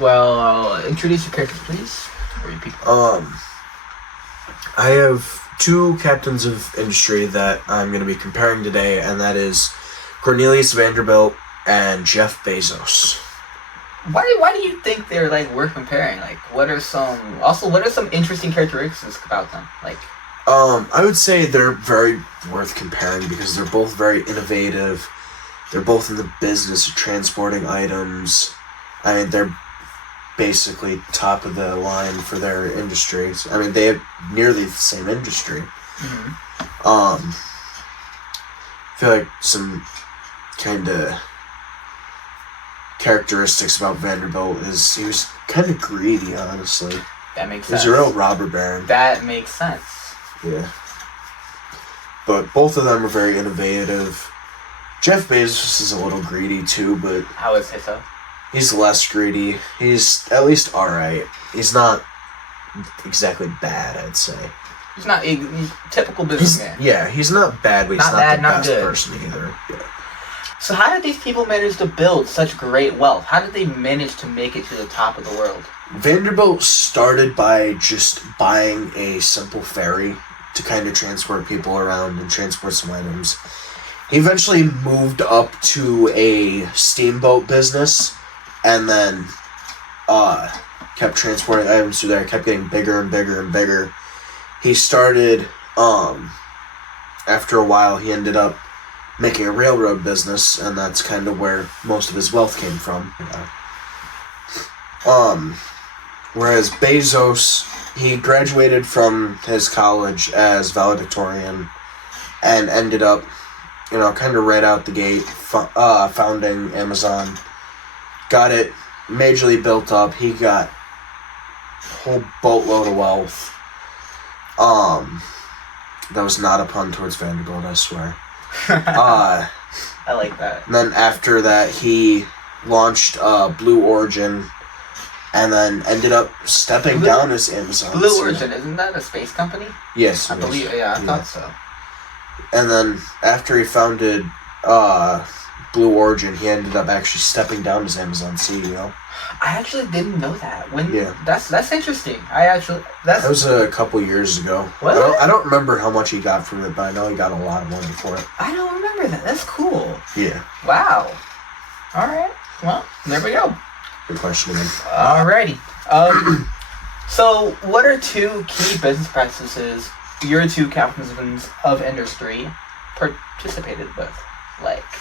Well, introduce your characters, please. I have two captains of industry that I'm going to be comparing today, and that is Cornelius Vanderbilt and Jeff Bezos. Why do you think they're worth comparing? What are some interesting characteristics about them? I would say they're very worth comparing because they're both very innovative. They're both in the business of transporting items. I mean, they're basically top of the line for their industries. I mean, they have nearly the same industry. Mm-hmm. I feel like some kind of characteristics about Vanderbilt is he was kind of greedy, honestly. That makes sense. He's a real robber baron. That makes sense. Yeah. But both of them are very innovative. Jeff Bezos is a little greedy too, but... I would say so. He's less greedy. He's at least alright. He's not exactly bad, I'd say. He's not a typical businessman. He's not bad, but he's not bad, the not best good. person either. Yeah. So how did these people manage to build such great wealth? How did they manage to make it to the top of the world? Vanderbilt started by just buying a simple ferry to kind of transport people around and transport some items. He eventually moved up to a steamboat business and then kept transporting items through there, kept getting bigger and bigger and bigger. He started, after a while, he ended up making a railroad business, and that's kind of where most of his wealth came from. Whereas Bezos, he graduated from his college as valedictorian and ended up, kind of right out the gate, founding Amazon. Got it majorly built up. He got a whole boatload of wealth. That was not a pun towards Vanderbilt, I swear. I like that. And then after that, he launched Blue Origin, and then ended up stepping down as Amazon. Blue Origin, isn't that a space company? Yes, I believe. Yeah, I thought so. And then after he founded Blue Origin, he ended up actually stepping down as Amazon CEO. I actually didn't know that. Yeah. That's interesting. That was a couple years ago. What? I don't remember how much he got from it, but I know he got a lot of money for it. I don't remember that. That's cool. Yeah. Wow. All right. Well, there we go. Good question again. Alrighty. So what are two key business practices your two captains of industry participated with?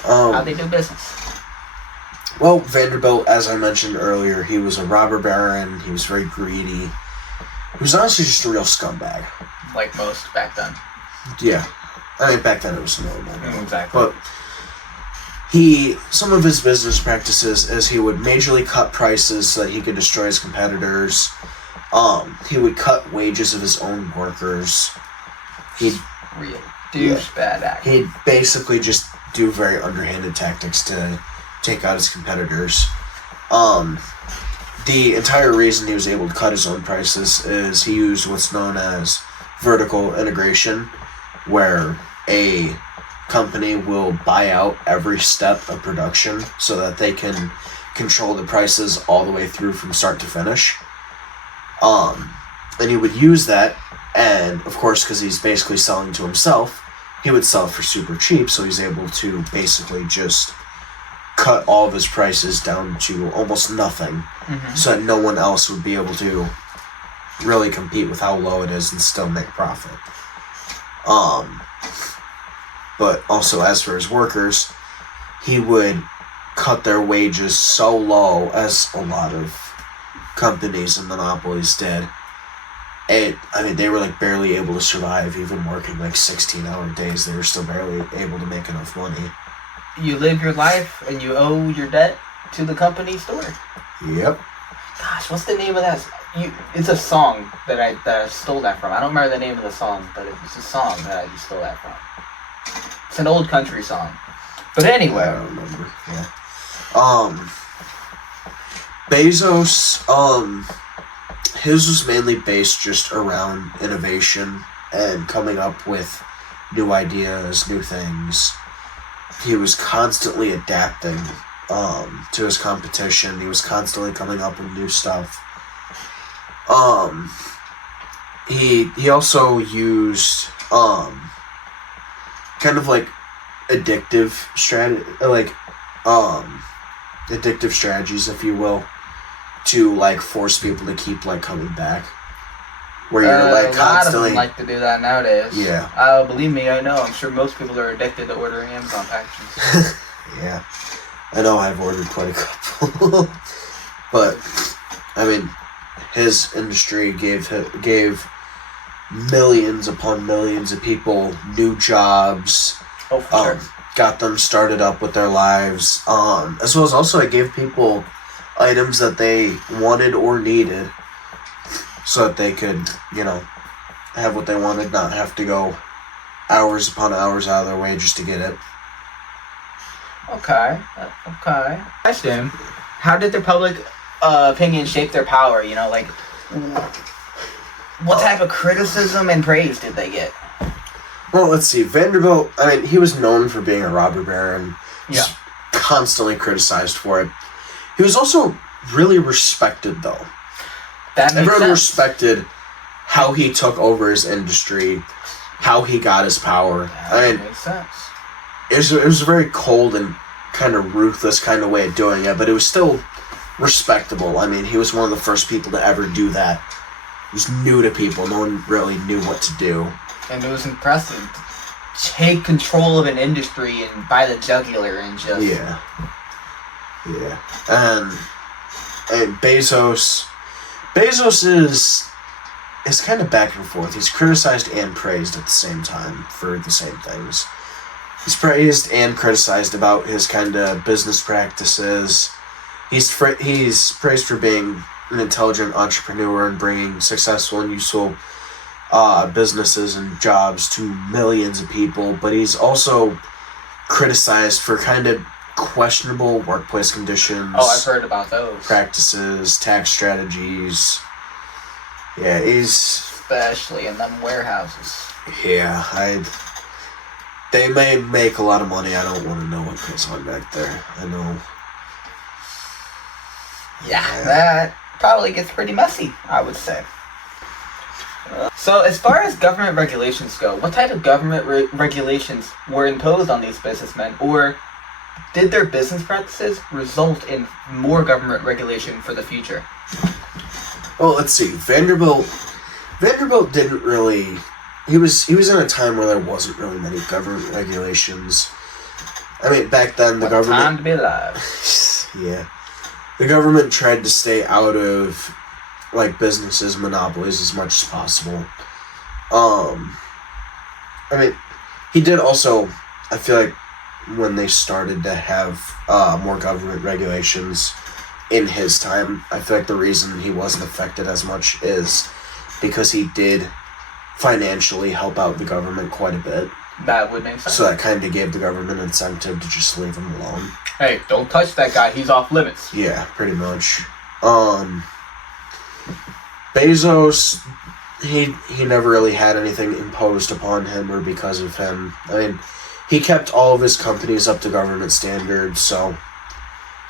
How they do business? Well, Vanderbilt, as I mentioned earlier, he was a robber baron. He was very greedy. He was honestly just a real scumbag. Like most back then. Yeah. I mean, back then it was normal. Exactly. But some of his business practices is he would majorly cut prices so that he could destroy his competitors. He would cut wages of his own workers. He'd real douchebag act. He'd basically just do very underhanded tactics to take out his competitors. The entire reason he was able to cut his own prices is he used what's known as vertical integration, where a company will buy out every step of production so that they can control the prices all the way through from start to finish. And he would use that, and of course, because he's basically selling to himself, he would sell for super cheap, so he's able to basically just cut all of his prices down to almost nothing, so that no one else would be able to really compete with how low it is and still make profit. But also, as for his workers, he would cut their wages so low, as a lot of companies and monopolies did. They were barely able to survive, even working 16-hour days. They were still barely able to make enough money. You live your life and you owe your debt to the company store. Yep. Gosh, what's the name of that? It's a song that I stole that from. I don't remember the name of the song, but it's a song that I just stole that from. It's an old country song. But anyway. I don't remember. Yeah. Bezos, his was mainly based just around innovation and coming up with new ideas, new things. He was constantly adapting to his competition. He was constantly coming up with new stuff. He also used kind of like addictive strategies, if you will, to like force people to keep like coming back. Where you're like constantly. A lot of them like to do that nowadays. Yeah. Believe me, I know. I'm sure most people are addicted to ordering Amazon packages. Yeah, I know. I've ordered quite a couple, but I mean, his industry gave millions upon millions of people new jobs. Oh, for sure. Got them started up with their lives. As well as also it gave people items that they wanted or needed, so that they could, have what they wanted, not have to go hours upon hours out of their way just to get it. Okay. Question: how did their public opinion shape their power? What type of criticism and praise did they get? Well, let's see. Vanderbilt, he was known for being a robber baron. Yeah. Constantly criticized for it. He was also really respected, though. That makes Everyone sense. respected how he took over his industry, how he got his power. That makes sense. It was a very cold and kind of ruthless kind of way of doing it, but it was still respectable. He was one of the first people to ever do that. It was new to people. No one really knew what to do. And it was impressive to take control of an industry and by the jugular and just... Yeah. And Bezos is kind of back and forth. He's criticized and praised at the same time for the same things. He's praised and criticized about his kind of business practices. He's praised for being an intelligent entrepreneur and bringing successful and useful businesses and jobs to millions of people, but he's also criticized for kind of questionable workplace conditions. Oh, I've heard about those. Practices, tax strategies. Yeah, especially in them warehouses. Yeah, they may make a lot of money. I don't want to know what goes on back there. I know. Yeah, that probably gets pretty messy, I would say. So, as far as government regulations go, what type of government regulations were imposed on these businessmen, or did their business practices result in more government regulation for the future? Well, let's see. Vanderbilt didn't really... He was in a time where there wasn't really many government regulations. Back then the government... Time to be alive. Yeah. The government tried to stay out of businesses, monopolies as much as possible. He did also, I feel like when they started to have more government regulations in his time, I feel like the reason he wasn't affected as much is because he did financially help out the government quite a bit. That would make sense. So that kind of gave the government incentive to just leave him alone. Hey, don't touch that guy, he's off limits. Yeah, pretty much. Bezos, he never really had anything imposed upon him or because of him. He kept all of his companies up to government standards, so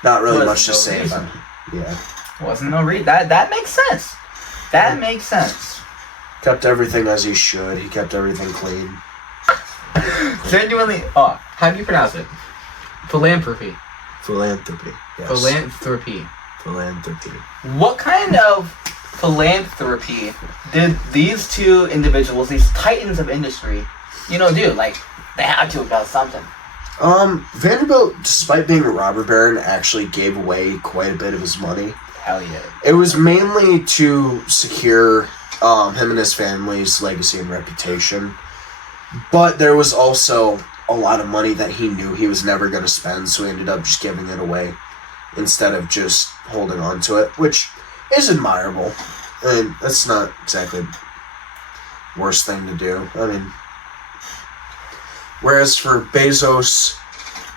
not really much to say about him. Yeah. Wasn't no reason. That makes sense. That makes sense. Kept everything as he should. He kept everything clean. Genuinely, how do you pronounce it? Philanthropy. Philanthropy. Yes. Philanthropy. What kind of philanthropy did these two individuals, these titans of industry, do? They had to have done something. Vanderbilt, despite being a robber baron, actually gave away quite a bit of his money. Hell yeah. It was mainly to secure him and his family's legacy and reputation. But there was also a lot of money that he knew he was never going to spend, so he ended up just giving it away instead of just holding on to it, which is admirable. That's not exactly the worst thing to do. Whereas for Bezos,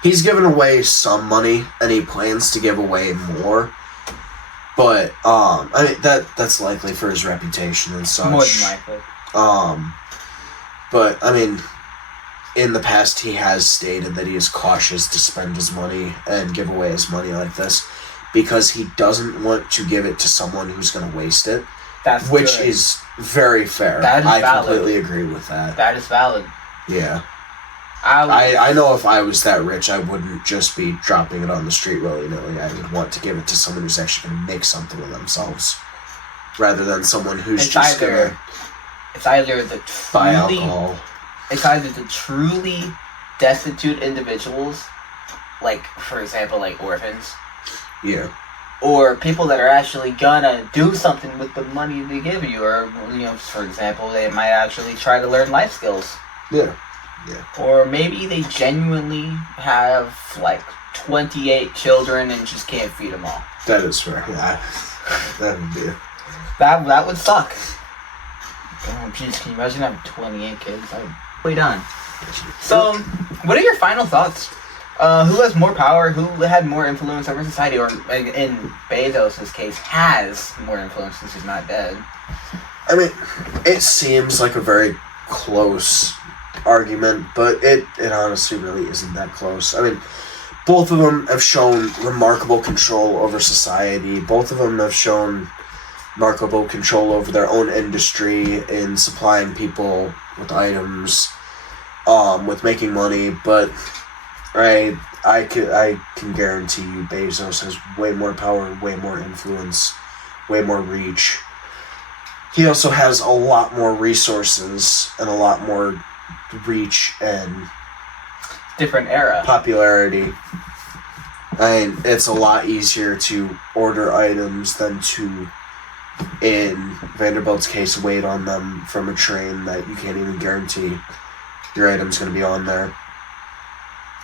he's given away some money, and he plans to give away more. But that's likely for his reputation and such. More than likely. But in the past he has stated that he is cautious to spend his money and give away his money like this because he doesn't want to give it to someone who's going to waste it. That's which good. is very fair. That is I valid. completely agree with that. That is valid. Yeah. I know if I was that rich, I wouldn't just be dropping it on the street willy-nilly. I would want to give it to someone who's actually going to make something of themselves, rather than someone who's just going to It's either the buy alcohol. It's either the truly destitute individuals, like, for example, like orphans. Yeah. Or people that are actually gonna do something with the money they give you. Or, for example, they might actually try to learn life skills. Yeah. Yeah. Or maybe they genuinely have, 28 children and just can't feed them all. That is fair. Yeah. That would be it. That would suck. Oh, jeez, can you imagine having 28 kids? Way done. So, what are your final thoughts? Who has more power? Who had more influence over society? Or, in Bezos' case, has more influence since he's not dead? I mean, it seems like a very close argument, but it honestly really isn't that close. I mean, both of them have shown remarkable control over society. Both of them have shown remarkable control over their own industry in supplying people with items, with making money, but I can guarantee you Bezos has way more power, way more influence, way more reach. He also has a lot more resources and a lot more reach and different era popularity. I mean, it's a lot easier to order items than to, in Vanderbilt's case, wait on them from a train that you can't even guarantee your item's going to be on there.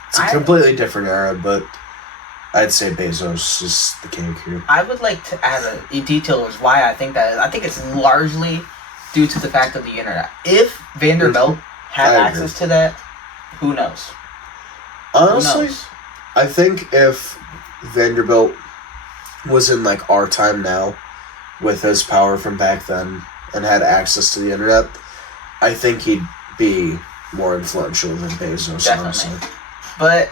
It's a completely different era, but I'd say Bezos is the king here. I would like to add a detail as why I think that is. I think it's largely due to the fact of the internet. If Vanderbilt had access to that, who knows? Honestly, I think if Vanderbilt was in our time now, with his power from back then, and had access to the internet, I think he'd be more influential than Bezos, definitely. honestly. But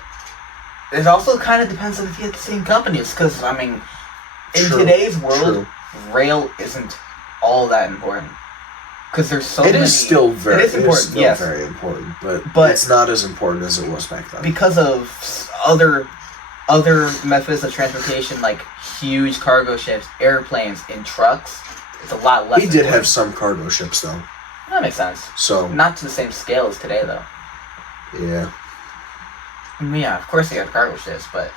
it also kind of depends on if you have the same companies, because, I mean, in today's world, rail isn't all that important. Because there's so many... It is still very important, but it's not as important as it was back then. Because of other methods of transportation, like huge cargo ships, airplanes, and trucks, it's a lot less important. He did have some cargo ships, though. That makes sense. So not to the same scale as today, though. Yeah. I mean, yeah, of course he had cargo ships, but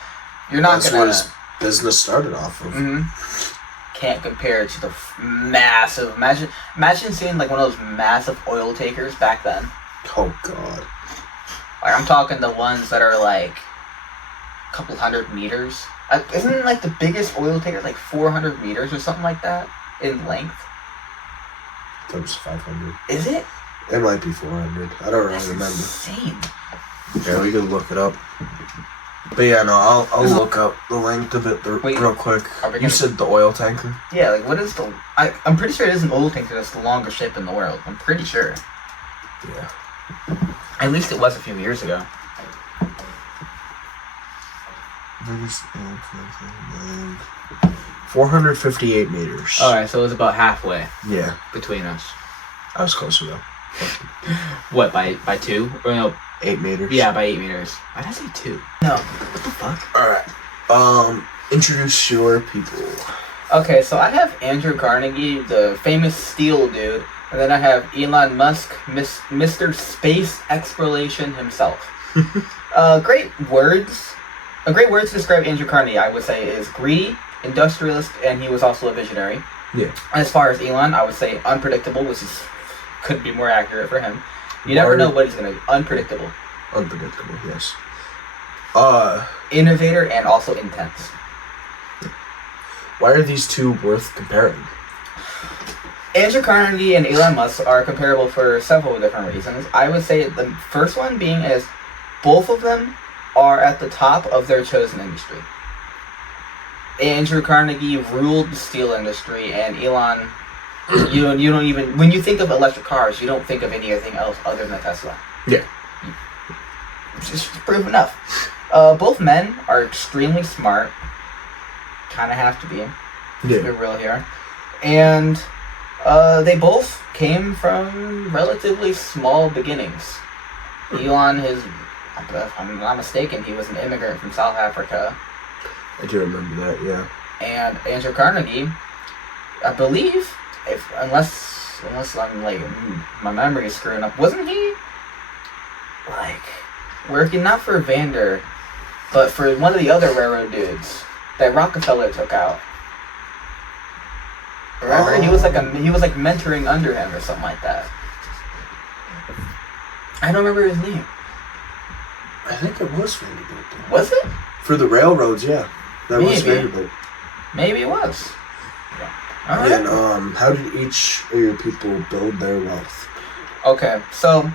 you're not That's what his business started off of. Mm-hmm. Can't compare it to the massive... Imagine seeing, one of those massive oil tankers back then. Oh, God. I'm talking the ones that are, a couple hundred meters. Isn't, the biggest oil tanker, 400 meters or something like that in length? That was 500. Is it? It might be 400. I don't really remember. Insane. Yeah, we can look it up. But yeah, no, I'll look up the length of it real quick. You said the oil tanker? Yeah, what is the... I'm pretty sure it is an oil tanker that's the longest ship in the world. I'm pretty sure. Yeah. At least it was a few years ago. 458 meters. Alright, so it was about halfway. Yeah. Between us. I was closer though. What, by 2? Or no? 8 meters. Yeah, by 8 meters. Why did I say 2? No. What the fuck? Alright. Introduce your people. Okay, so I have Andrew Carnegie, the famous steel dude, and then I have Elon Musk, Mr. Space Exploration himself. A great word to describe Andrew Carnegie, I would say, is greedy, industrialist, and he was also a visionary. Yeah. As far as Elon, I would say unpredictable, which could be more accurate for him. You never know what he's going to be. Unpredictable. Unpredictable, yes. Innovator and also intense. Why are these two worth comparing? Andrew Carnegie and Elon Musk are comparable for several different reasons. I would say the first one being is both of them are at the top of their chosen industry. Andrew Carnegie ruled the steel industry, and Elon, you don't even... When you think of electric cars, you don't think of anything else other than Tesla. Yeah. Just proof enough. Both men are extremely smart. Kind of have to be. To be real here. And they both came from relatively small beginnings. Elon, if I'm not mistaken, he was an immigrant from South Africa. I do remember that, yeah. And Andrew Carnegie, I believe, unless I'm like my memory is screwing up, wasn't he like working not for Vander, but for one of the other railroad dudes that Rockefeller took out? Remember, he was like mentoring under him or something like that. I don't remember his name. I think it was Vanderbilt. Was it? For the railroads, yeah. That was Vanderbilt. Maybe it was. Right. And how did each of your people build their wealth? Okay, so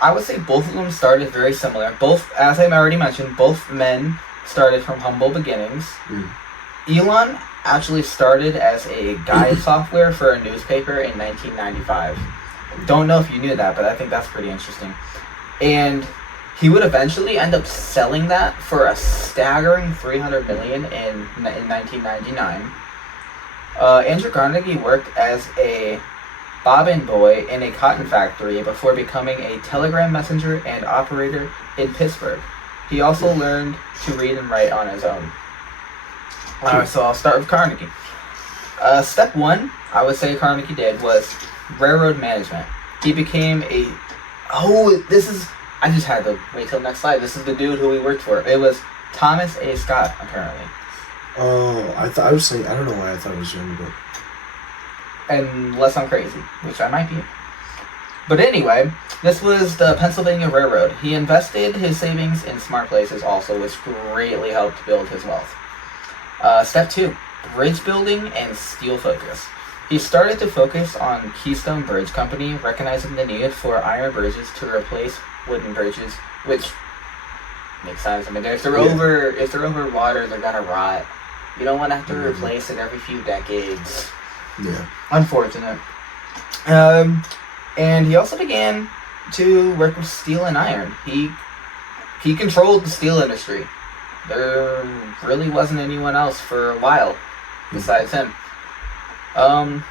I would say both of them started very similar. Both, as I already mentioned, both men started from humble beginnings. Elon actually started as a guide software for a newspaper in 1995. Don't know if you knew that, but I think that's pretty interesting. And he would eventually end up selling that for a staggering $300 million in 1999. Andrew Carnegie worked as a bobbin boy in a cotton factory before becoming a telegram messenger and operator in Pittsburgh. He also learned to read and write on his own. Alright, so I'll start with Carnegie. Step one, I would say Carnegie did, was railroad management. He became I just had to wait till next slide. This is the dude who he worked for. It was Thomas A. Scott, apparently. Oh, I don't know why I thought it was Vanderbilt. Unless I'm crazy, which I might be. But anyway, this was the Pennsylvania Railroad. He invested his savings in smart places also, which greatly helped build his wealth. Step 2, bridge building and steel focus. He started to focus on Keystone Bridge Company, recognizing the need for iron bridges to replace wooden bridges, which makes sense. I mean, if they're over water, they're gonna rot. You don't want to have to replace it every few decades. Yeah. Unfortunate. And he also began to work with steel and iron. He controlled the steel industry. There really wasn't anyone else for a while besides him. And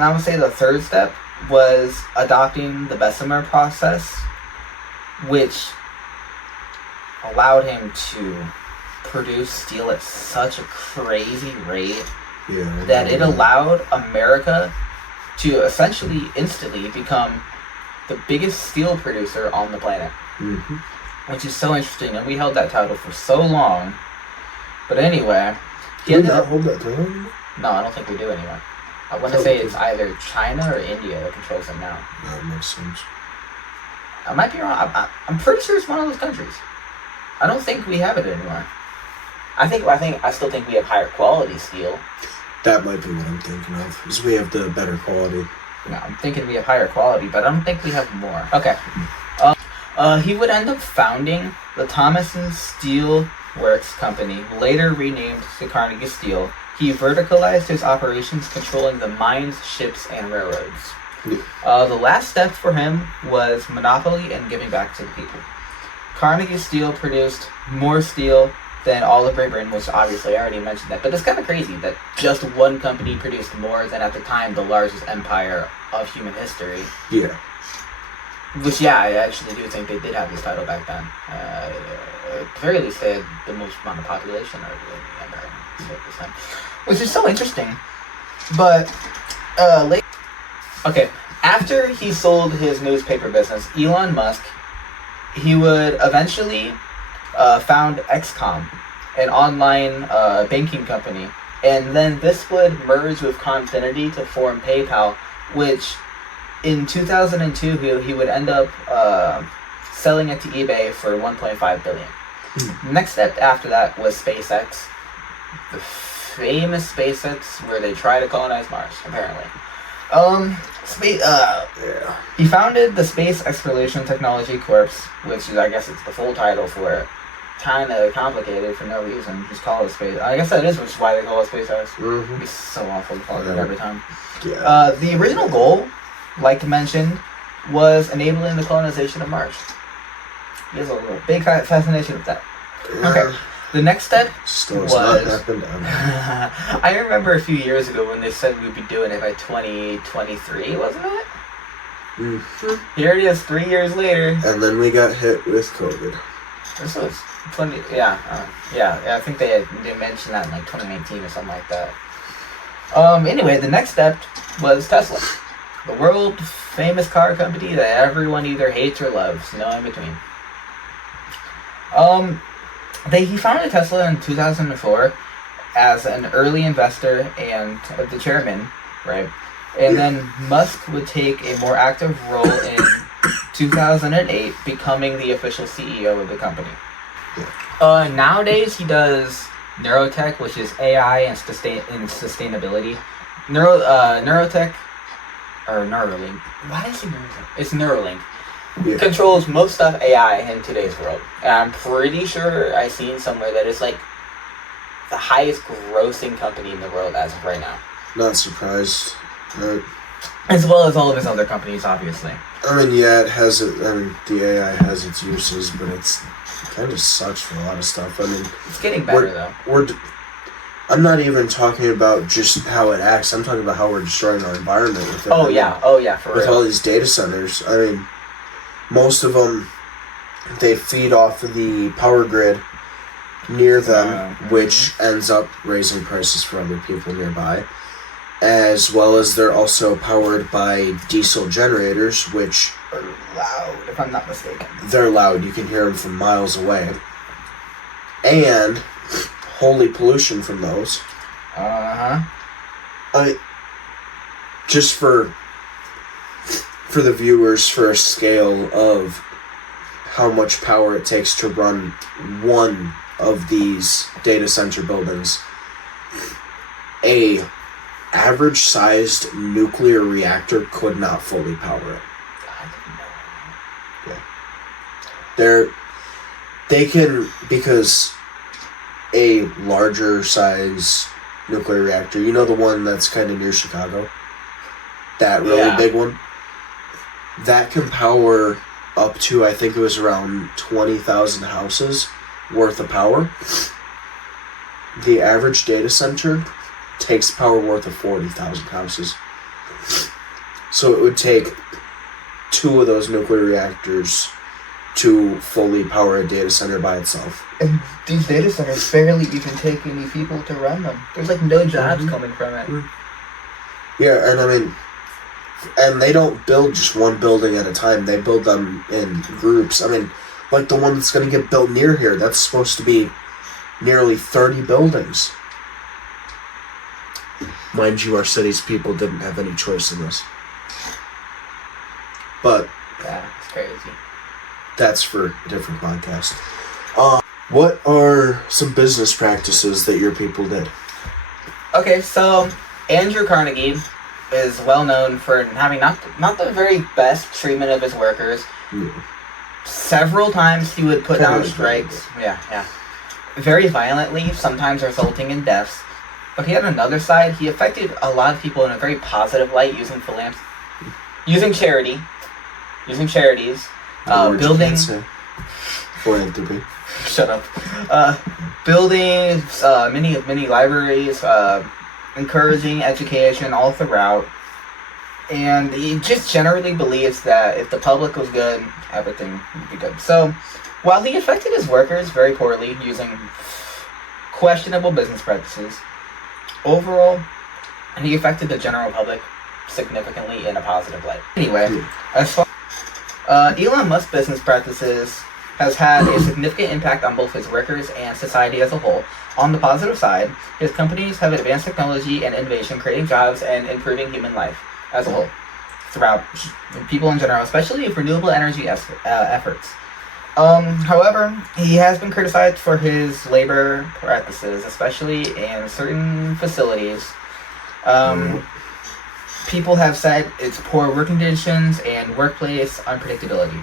I would say the third step was adopting the Bessemer process, which allowed him to produce steel at such a crazy rate that it allowed America to essentially instantly become the biggest steel producer on the planet. Which is so interesting, and we held that title for so long. But anyway, he ended up hold that title? No, I don't think we do anymore. I want to say it's either China or India that controls it now. That makes sense. I might be wrong. I'm pretty sure it's one of those countries. I don't think we have it anymore. I still think we have higher quality steel. That might be what I'm thinking of, because we have the better quality. No, I'm thinking we have higher quality, but I don't think we have more. Okay. He would end up founding the Thomason Steel Works Company, later renamed to Carnegie Steel. He verticalized his operations, controlling the mines, ships, and railroads. The last step for him was monopoly and giving back to the people. Carnegie Steel produced more steel than all of Great Britain, which obviously I already mentioned that, but it's kind of crazy that just one company produced more than at the time the largest empire of human history. Yeah. Which, yeah, I actually do think they did have this title back then. At the very least, they had the most amount of population of the empire at this time. Which is so interesting. But, okay, after he sold his newspaper business, Elon Musk, he would eventually found XCOM, an online banking company. And then this would merge with Confinity to form PayPal, which in 2002 he would end up selling it to eBay for $1.5 billion. Next step after that was SpaceX, the famous SpaceX where they try to colonize Mars, apparently. He founded the Space Exploration Technology Corps, which is, I guess it's the full title for it. Kind of complicated for no reason. Just call it space. I guess that is which is why they call it SpaceX. It'd be so awful to call it that every time. Yeah. The original goal, like mentioned, was enabling the colonization of Mars. He has a big fascination with that. Okay. The next step Still has was... not happened. I remember a few years ago when they said we'd be doing it by 2023, wasn't it? Mm-hmm. Here it is, 3 years later. And then we got hit with COVID. This was 20... Yeah, I think they mentioned that in like 2019 or something like that. Anyway, the next step was Tesla. The world famous car company that everyone either hates or loves, no in between. He founded Tesla in 2004 as an early investor and the chairman, right? And then Musk would take a more active role in 2008, becoming the official CEO of the company. Nowadays, he does neurotech, which is AI and sustainability. Neurotech, or Neuralink. Why did I say Neurotech? It's Neuralink. Yeah. Controls most stuff AI in today's world. And I'm pretty sure I've seen somewhere that it's like the highest grossing company in the world as of right now. Not surprised. As well as all of his other companies, obviously. I mean, yeah, the AI has its uses, but it's kind of sucks for a lot of stuff. I mean, it's getting better though. I'm not even talking about just how it acts. I'm talking about how we're destroying our environment with it. Oh yeah, for real. With all these data centers, I mean, most of them, they feed off of the power grid near them, which ends up raising prices for other people nearby. As well as they're also powered by diesel generators, which are loud, if I'm not mistaken. They're loud. You can hear them from miles away. And holy pollution from those. Just for the viewers, for a scale of how much power it takes to run one of these data center buildings, a average sized nuclear reactor could not fully power it. Yeah. They can, because a larger size nuclear reactor, you know, the one that's kind of near Chicago, that really big one, that can power up to, I think it was around 20,000 houses worth of power. The average data center takes power worth of 40,000 houses. So it would take 2 of those nuclear reactors to fully power a data center by itself. And these data centers barely even take any people to run them. There's like no jobs coming from it. Yeah, and I mean, and they don't build just one building at a time. They build them in groups. I mean, like the one that's going to get built near here, that's supposed to be nearly 30 buildings. Mind you, our city's people didn't have any choice in this. But yeah, it's crazy. That's for a different podcast. What are some business practices that your people did? Okay, so Andrew Carnegie is well known for having not the very best treatment of his workers. Yeah. Several times he would put down strikes. Yeah. Very violently, sometimes resulting in deaths. But he had another side. He affected a lot of people in a very positive light using charities, building philanthropy. Shut up. Building many libraries, encouraging education all throughout. And he just generally believes that if the public was good, everything would be good. So, while he affected his workers very poorly using questionable business practices, overall, he affected the general public significantly in a positive light. Anyway, as far Elon Musk's business practices has had a significant impact on both his workers and society as a whole. On the positive side, his companies have advanced technology and innovation, creating jobs and improving human life as a whole throughout people in general, especially with renewable energy efforts. However, he has been criticized for his labor practices, especially in certain facilities. People have said it's poor work conditions and workplace unpredictability,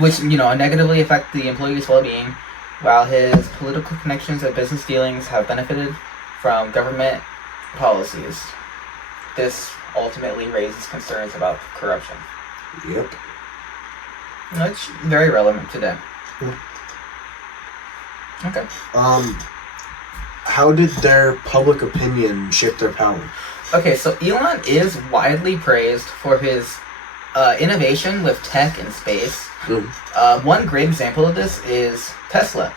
which negatively affect the employee's well-being, while his political connections and business dealings have benefited from government policies. This ultimately raises concerns about corruption. Yep. It's very relevant today. Yeah. Okay. How did their public opinion shape their power? Okay, so Elon is widely praised for his innovation with tech and space. One great example of this is Tesla.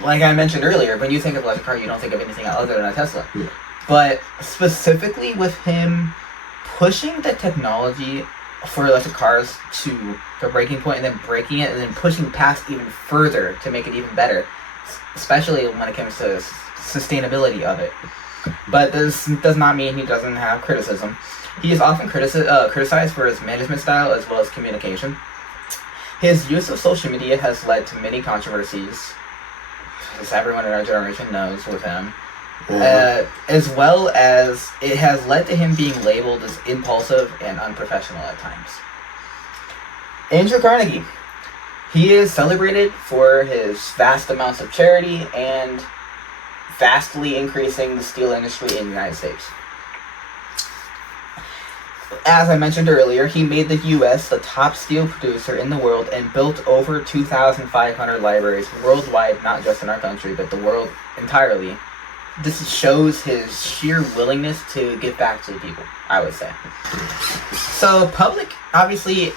Like I mentioned earlier, when you think of electric car, you don't think of anything other than a Tesla. Yeah. But specifically with him pushing the technology for electric cars to the breaking point and then breaking it and then pushing past even further to make it even better, especially when it comes to sustainability of it. But this does not mean he doesn't have criticism. He is often criticized for his management style as well as communication. His use of social media has led to many controversies, as everyone in our generation knows with him. As well as it has led to him being labeled as impulsive and unprofessional at times. Andrew Carnegie. He is celebrated for his vast amounts of charity and vastly increasing the steel industry in the United States. As I mentioned earlier, he made the U.S. the top steel producer in the world and built over 2,500 libraries worldwide, not just in our country, but the world entirely. This shows his sheer willingness to give back to the people, I would say. So, obviously,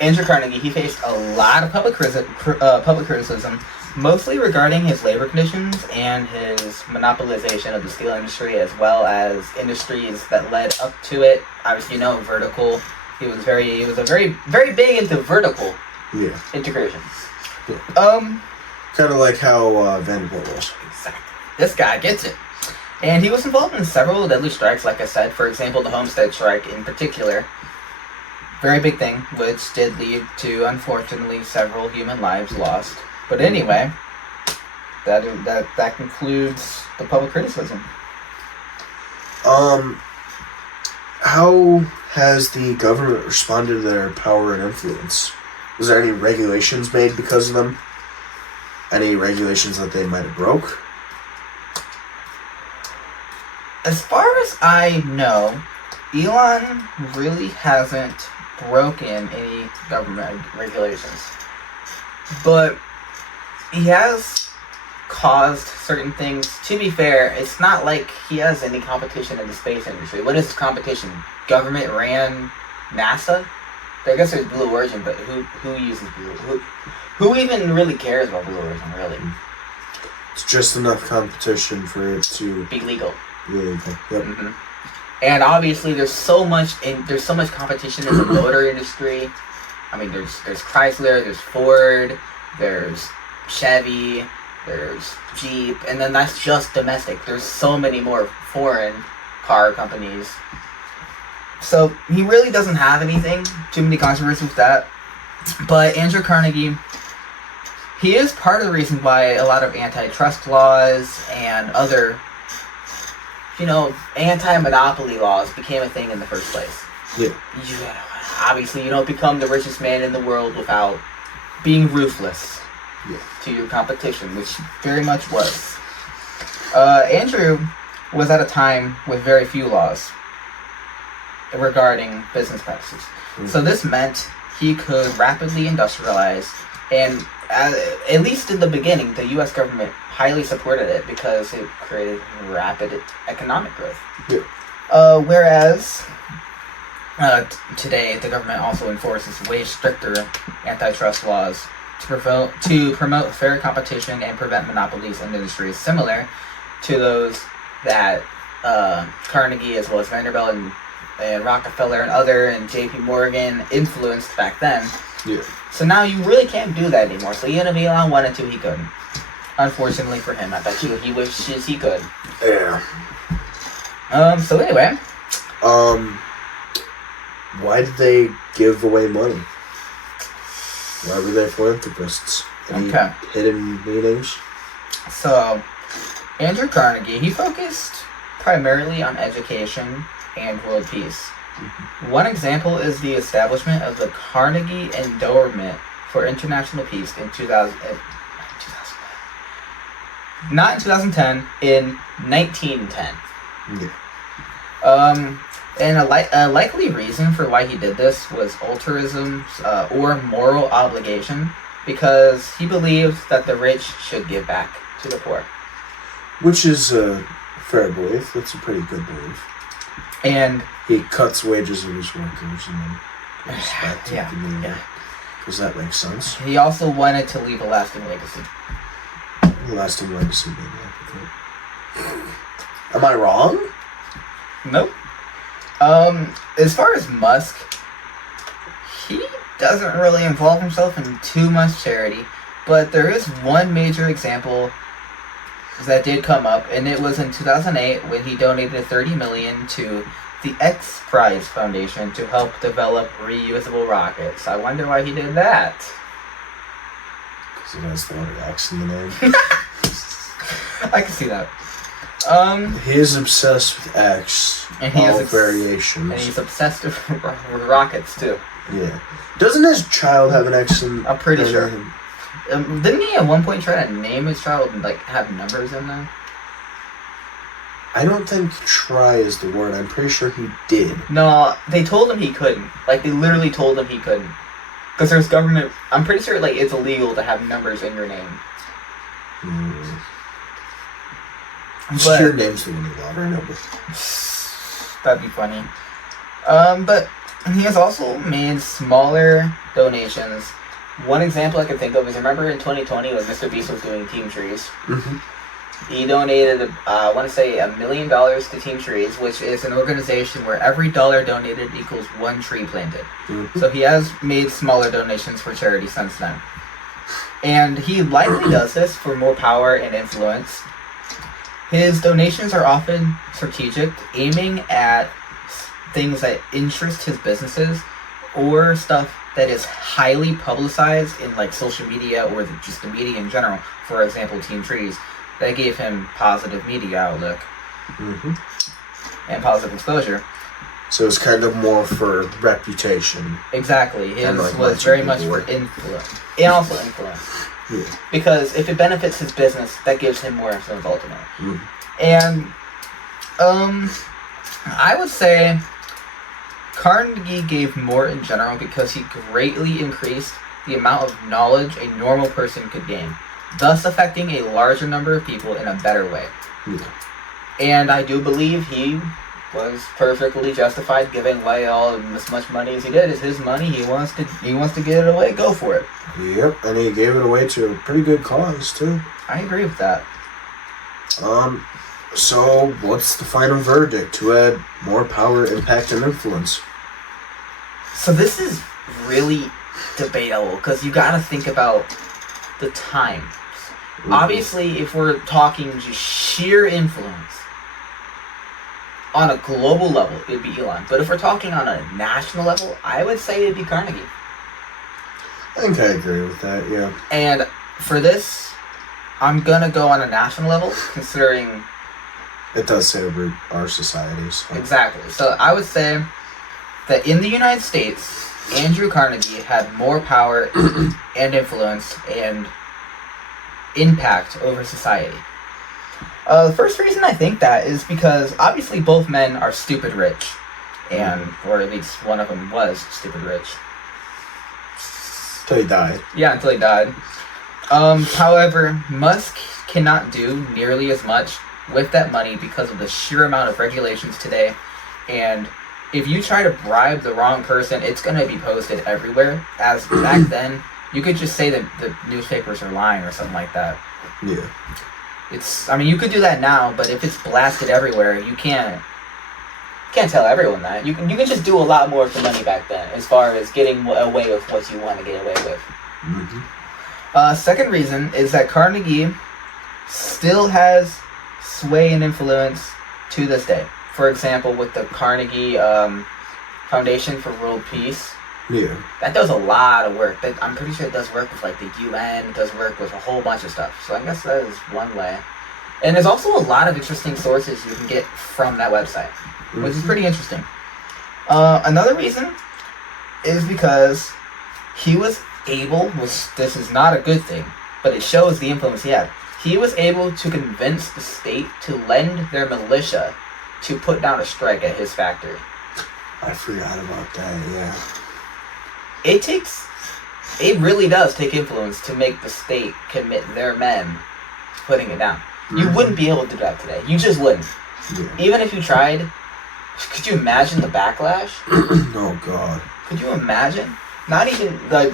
Andrew Carnegie, he faced a lot of public criticism, mostly regarding his labor conditions and his monopolization of the steel industry, as well as industries that led up to it. Obviously, vertical. He was very big into vertical integration. Yeah. Kind of like how Vanderbilt was. Exactly. This guy gets it. And he was involved in several deadly strikes, like I said. For example, the Homestead Strike in particular. Very big thing, which did lead to, unfortunately, several human lives lost. But anyway, that concludes the public criticism. How has the government responded to their power and influence? Was there any regulations made because of them? Any regulations that they might have broke? As far as I know, Elon really hasn't broken any government regulations. But he has caused certain things. To be fair, it's not like he has any competition in the space industry. What is competition? Government ran NASA? I guess there's Blue Origin, but who uses Blue? Who even really cares about Blue Origin, really? It's just enough competition for it to be legal. Yep. Mm-hmm. And obviously, there's so much competition in the motor industry. I mean, there's Chrysler, there's Ford, there's Chevy, there's Jeep, and then that's just domestic. There's so many more foreign car companies. So he really doesn't have too many controversies with that. But Andrew Carnegie, he is part of the reason why a lot of antitrust laws and other, anti-monopoly laws became a thing in the first place. Yeah. Obviously, you don't become the richest man in the world without being ruthless to your competition, which very much was. Andrew was at a time with very few laws regarding business practices. Mm-hmm. So this meant he could rapidly industrialize, and at least in the beginning, the U.S. government highly supported it because it created rapid economic growth. Yeah. Whereas today, the government also enforces way stricter antitrust laws to promote fair competition and prevent monopolies in industries similar to those that Carnegie, as well as Vanderbilt and Rockefeller and J.P. Morgan influenced back then. Yeah. So now you really can't do that anymore. So even if Elon wanted to, he couldn't. Unfortunately for him, I bet you he wishes he could. Yeah. So anyway. Why did they give away money? Why were they philanthropists? Any hidden meanings? So, Andrew Carnegie, he focused primarily on education and world peace. Mm-hmm. One example is the establishment of the Carnegie Endowment for International Peace in 1910, in 1910. Yeah. And a likely reason for why he did this was altruism or moral obligation, because he believed that the rich should give back to the poor. Which is a fair belief. That's a pretty good belief. And he cuts wages of his workers and then gives back to the community. Yeah. Does that make sense? He also wanted to leave a lasting legacy. Lasting legacy, maybe. Am I wrong? Nope. As far as Musk, he doesn't really involve himself in too much charity, but there is one major example that did come up, and it was in 2008 when he donated $30 million to the X Prize Foundation to help develop reusable rockets. I wonder why he did that. Because it has the letter X in the name. I can see that. He is obsessed with X. And he has variations. And he's obsessed with rockets too. Yeah. Doesn't his child have an X in? I'm pretty sure. Didn't he at one point try to name his child and like have numbers in there? I don't think try is the word. I'm pretty sure he did. No, they told him he couldn't. Like, they literally told him he couldn't. Because there's government... I'm pretty sure, like, it's illegal to have numbers in your name. But your name's the one you love, I know. That'd be funny. But he has also made smaller donations. One example I can think of is, remember in 2020 when Mr. Beast was doing Team Trees? Mm-hmm. He donated, I want to say, $1 million to Team Trees, which is an organization where every dollar donated equals one tree planted. Mm-hmm. So he has made smaller donations for charity since then. And he likely does this for more power and influence. His donations are often strategic, aiming at things that interest his businesses or stuff that is highly publicized in like social media or just the media in general. For example, Team Trees. That gave him positive media outlook. Mm-hmm. And positive exposure. So it's kind of more for reputation. Exactly. His was very much for influence. And also influence. Yeah. Because if it benefits his business, that gives him more influence ultimately. Mm. And I would say Carnegie gave more in general because he greatly increased the amount of knowledge a normal person could gain, thus affecting a larger number of people in a better way. Yeah. And I do believe he was perfectly justified giving away all as much money as he did. It's his money. He wants to get it away. Go for it. Yep, and he gave it away to a pretty good cause too. I agree with that. So what's the final verdict? To add more power, impact, and influence? So this is really debatable because you got to think about the times. Mm-hmm. Obviously, if we're talking just sheer influence on a global level, it'd be Elon. But if we're talking on a national level, I would say it'd be Carnegie. I think I agree with that, yeah. And for this, I'm gonna go on a national level, considering it does say root our societies. So. Exactly. So I would say that in the United States, Andrew Carnegie had more power and influence and impact over society. The first reason I think that is because obviously both men are stupid rich, and or at least one of them was stupid rich. Until he died. Yeah, until he died. However, Musk cannot do nearly as much with that money because of the sheer amount of regulations today, and if you try to bribe the wrong person, it's going to be posted everywhere. As back then, you could just say that the newspapers are lying or something like that. Yeah. You could do that now, but if it's blasted everywhere, you can't tell everyone that. You can just do a lot more for money back then, as far as getting away with what you want to get away with. Mm-hmm. Second reason is that Carnegie still has sway and influence to this day. For example, with the Carnegie Foundation for World Peace. Yeah. That does a lot of work. I'm pretty sure it does work with like the UN. It does work with a whole bunch of stuff. So I guess that is one way. And there's also a lot of interesting sources you can get from that website, which is pretty interesting. Another reason is because he was able, this is not a good thing, but it shows the influence he had. He was able to convince the state to lend their militia to put down a strike at his factory. I forgot about that, yeah. It really does take influence to make the state commit their men to putting it down. Mm-hmm. You wouldn't be able to do that today. You just wouldn't. Yeah. Even if you tried, could you imagine the backlash? Oh, God. Could you imagine? Not even, like,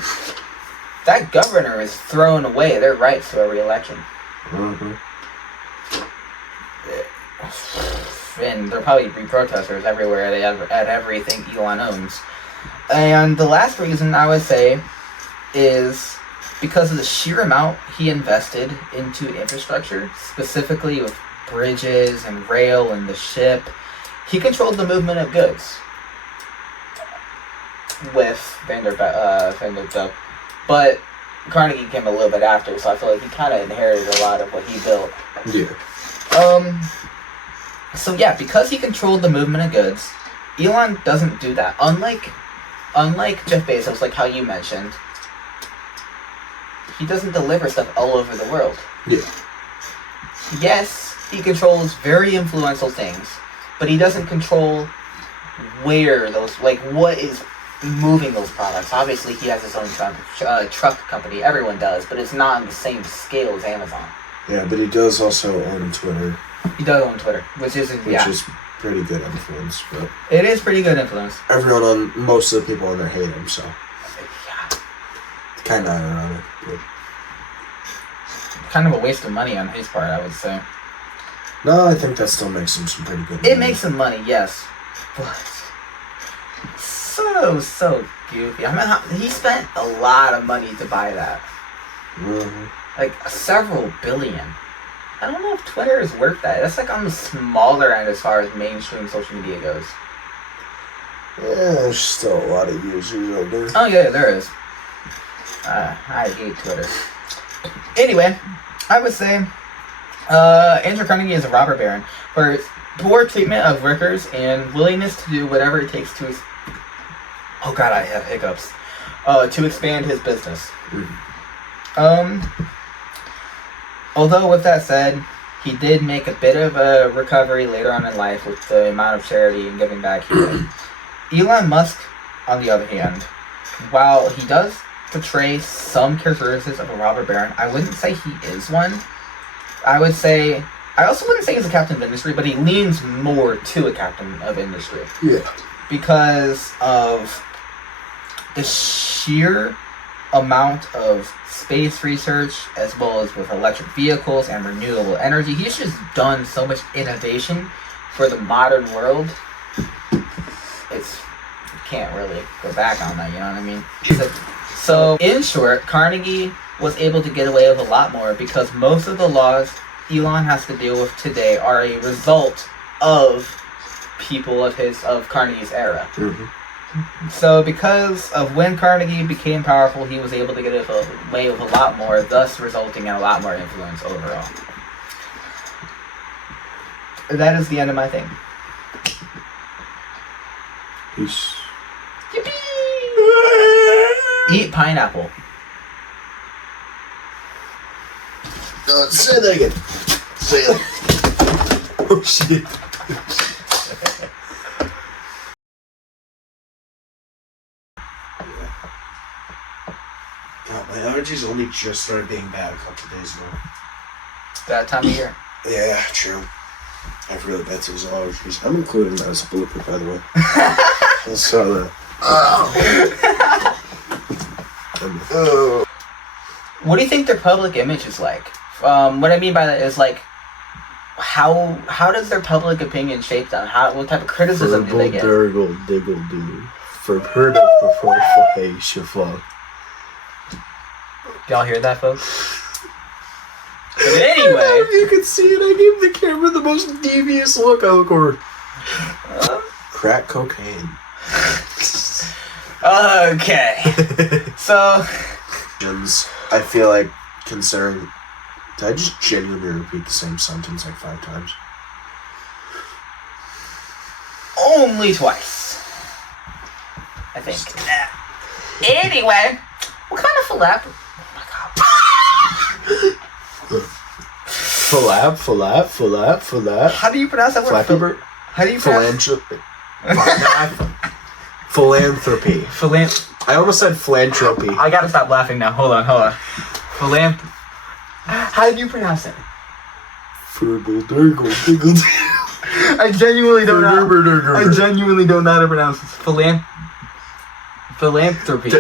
that governor is throwing away their rights to a re-election. Mm-hmm. And there'll probably be protesters everywhere at everything Elon owns. And the last reason I would say is because of the sheer amount he invested into infrastructure, specifically with bridges and rail and the ship. He controlled the movement of goods with Vanderbilt. But Carnegie came a little bit after, so I feel like he kind of inherited a lot of what he built. Yeah. So yeah, because he controlled the movement of goods, Elon doesn't do that. Unlike Jeff Bezos, like how you mentioned, he doesn't deliver stuff all over the world. Yeah. Yes, he controls very influential things, but he doesn't control where those, like, what is moving those products. Obviously, he has his own truck company. Everyone does, but it's not on the same scale as Amazon. Yeah, but he does also own Twitter. He does own Twitter, which is pretty good influence. But it is pretty good influence. Most of the people on there hate him, so yeah, it's kind of ironic. But kind of a waste of money on his part, I would say. No, I think that still makes him some pretty good money. It makes him money, yes, but so goofy. I mean, he spent a lot of money to buy that. Mm-hmm. Like several billion. I don't know if Twitter is worth that. That's like on the smaller end as far as mainstream social media goes. Yeah, there's still a lot of users out there. Oh yeah, there is. I hate Twitter. Anyway, I would say Andrew Carnegie is a robber baron for poor treatment of workers and willingness to do whatever it takes to... Oh god, I have hiccups. To expand his business. Although, with that said, he did make a bit of a recovery later on in life with the amount of charity and giving back he did. Elon Musk, on the other hand, while he does portray some characteristics of a robber baron, I wouldn't say he is one. I also wouldn't say he's a captain of industry, but he leans more to a captain of industry. Yeah. Because of the sheer amount of space research, as well as with electric vehicles and renewable energy. He's just done so much innovation for the modern world. You can't really go back on that, you know what I mean? So, in short, Carnegie was able to get away with a lot more because most of the laws Elon has to deal with today are a result of people of Carnegie's era. Mm-hmm. So because of when Carnegie became powerful, he was able to get away with a lot more, thus resulting in a lot more influence overall. That is the end of my thing. Peace. Yippee! Eat pineapple. Say that again. Say that. Oh shit. God, my allergies only just started being bad a couple days ago. That time of year. Yeah, true. I have really bad seasonal allergies. I'm including that as a blooper, by the way. I saw that. What do you think their public image is like? What I mean by that is like, how does their public opinion shape them? What type of criticism do they get? Durgle diggle do. Verheard of before hey shafal. Y'all hear that, folks? But anyway, you can see it. I gave the camera the most devious look. I look over. Crack cocaine. Okay. So, I feel like considering. Did I just genuinely repeat the same sentence like 5 times? Only twice, I think. Anyway, what kind of falafel? Falap. How do you pronounce that word? Flappy Bird? How do you pronounce? Philanthropy. I almost said philanthropy. I gotta stop laughing now. Hold on. How do you pronounce it? I genuinely don't know. I genuinely don't know how to pronounce this. Philanthropy.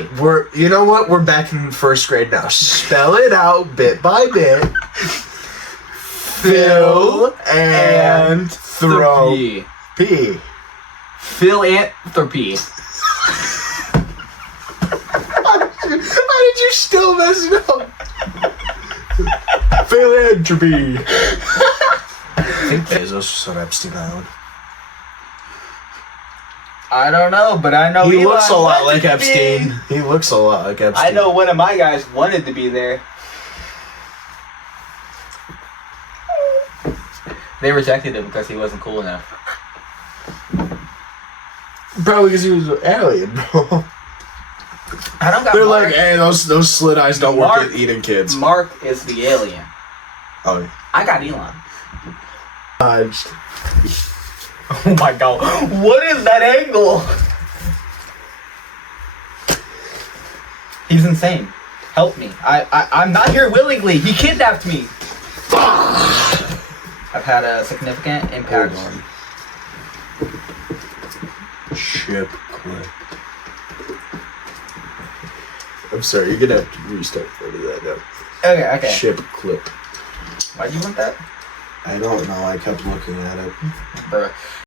You know what? We're back in first grade now. Spell it out bit by bit. Phil and throw P. Philanthropy. How did you still mess it up? Philanthropy. I think Bezos was on Epstein Island. I don't know, but I know he looks a lot like Epstein. He looks a lot like Epstein. I know one of my guys wanted to be there. They rejected him because he wasn't cool enough. Probably because he was an alien, bro. I don't got They're Mark. like, hey, those slit eyes don't work at eating kids. Mark is the alien. Oh, yeah. I got Elon. Oh my god. What is that angle? He's insane. Help me. I'm not here willingly. He kidnapped me. I've had a significant impact. Hold on. Ship clip. I'm sorry, you're gonna have to restart part of that now. Okay. Ship clip. Why do you want that? I don't know, I kept looking at it. Bruh.